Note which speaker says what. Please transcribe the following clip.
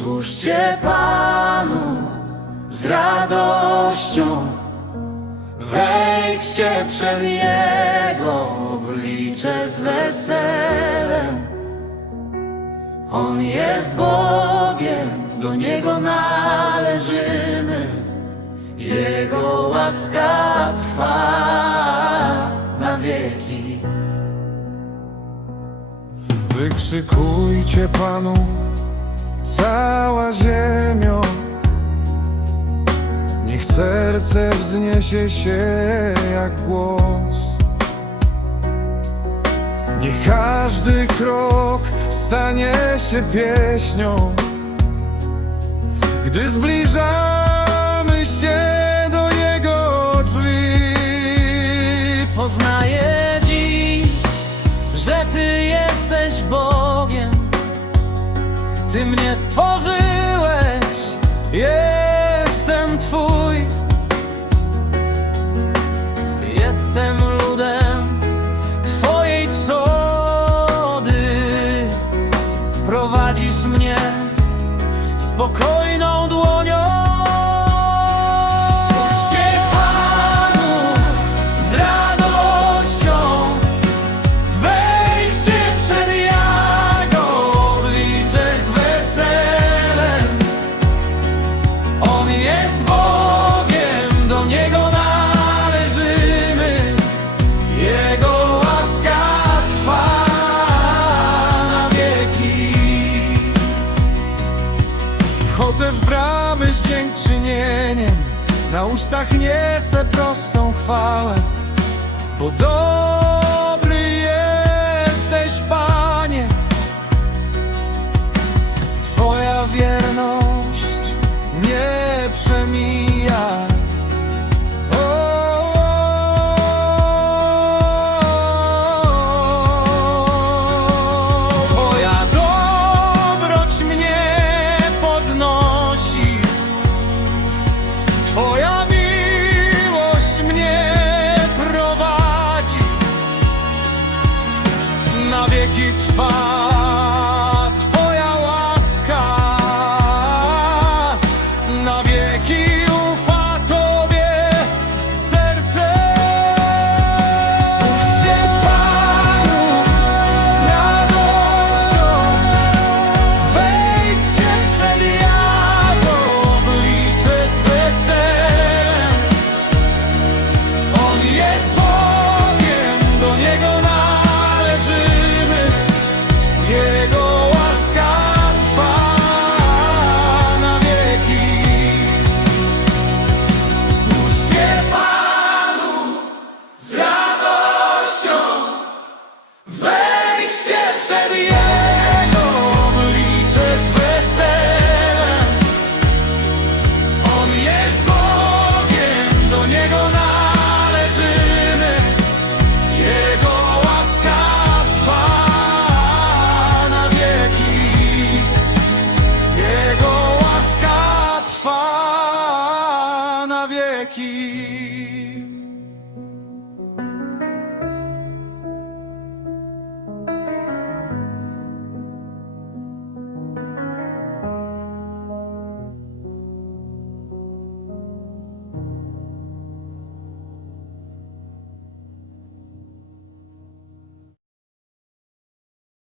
Speaker 1: Wyjdźcie Panu z radością, wejdźcie przed Jego oblicze z weselem. On jest Bogiem, do Niego należymy, Jego łaska trwa na wieki.
Speaker 2: Wykrzykujcie Panu cała ziemio Niech serce wzniesie się jak głos. Niech każdy krok stanie się pieśnią. Gdy zbliżamy się
Speaker 1: Ty mnie stworzyłeś, jestem Twój. Jestem ludem Twojej trzody. Prowadzisz mnie spokojną dłonią.
Speaker 2: Wchodzę w bramy z dziękczynieniem. Na ustach niesę prostą chwałę Bo dobry jesteś, Panie. Twoja wierność nie przemija wieki trwa Twoja łaska Na wieki ufa Tobie serce Służcie Panu z radością. Wejdźcie przed Jego oblicze z weselem On jest Bogiem, do Niego należymy jest Bogiem, do Niego należymy. Jego łaska trwa na wieki. Jego łaska trwa na wieki